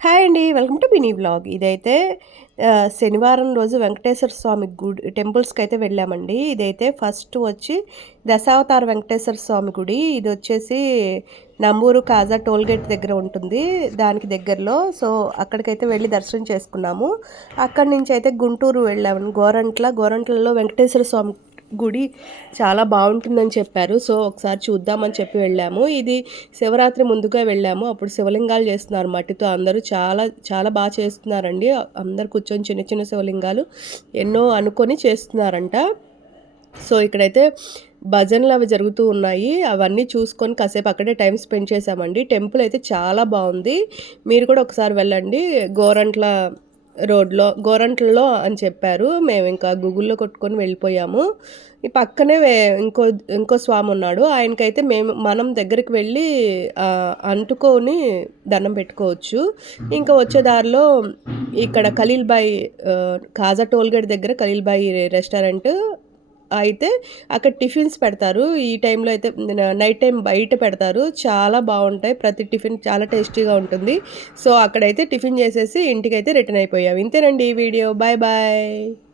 Hi అండి. Welcome to mini vlog. ఇదైతే శనివారం రోజు వెంకటేశ్వర స్వామి గుడి టెంపుల్స్‌కైతే వెళ్ళామండి. ఇదైతే ఫస్ట్ వచ్చి దశావతార వెంకటేశ్వర స్వామి గుడి. ఇదొచ్చేసి నంబూరు కాజా టోల్‌గేట్ దగ్గర ఉంటుంది. దానికి దగ్గరలో. సో, అక్కడికైతే వెళ్లి దర్శనం చేసుకున్నాము. అక్కడి నుంచయితే గుంటూరు వెళ్ళాము. గోరంట్లలో వెంకటేశ్వర స్వామి గుడి చాలా బావుంటుందని చెప్పారు. సో, ఒకసారి చూద్దామని చెప్పి వెళ్ళాము. ఇది శివరాత్రి ముందుగా వెళ్ళాము. అప్పుడు శివలింగాలు చేస్తున్నారు మట్టితో అందరూ. చాలా చాలా చేస్తున్నారండి. అందరూ కూర్చొని చిన్న చిన్న శివలింగాలు ఎన్నో అనుకొని చేస్తున్నారంట. సో, ఇక్కడైతే భజనలవి జరుగుతూ ఉన్నాయి. అవన్నీ చూసుకొని కాసేపు అక్కడే టైమ్ స్పెండ్ చేశామండి. టెంపుల్ అయితే చాలా బావుంది. మీరు కూడా ఒకసారి వెళ్ళండి. గోరంట్లలో అని చెప్పారు. మేమింకా గూగుల్‌లో కొట్టుకొని వెళ్ళిపోయాము. ఈ పక్కనే ఇంకో ఇంకో స్వామున్నాడు. ఆయనకైతే మనం దగ్గరికి వెళ్ళి అంటుకొని దండం పెట్టుకోవచ్చు. ఇంకా వచ్చే దారిలో ఇక్కడ కాజా టోల్‌గేట్ దగ్గర ఖలీల్‌బాయి రెస్టారెంట్ అయితే అక్కడ టిఫిన్స్ పెడతారు. ఈ టైంలో అయితే నైట్ టైం బయట పెడతారు. చాలా బావుంటాయి. ప్రతి టిఫిన్ చాలా టేస్టీగా ఉంటుంది. సో, అక్కడైతే టిఫిన్ చేసేసి ఇంటికైతే రిటర్న్ అయిపోయాం. ఇంతేనండి ఈ వీడియో. Bye bye.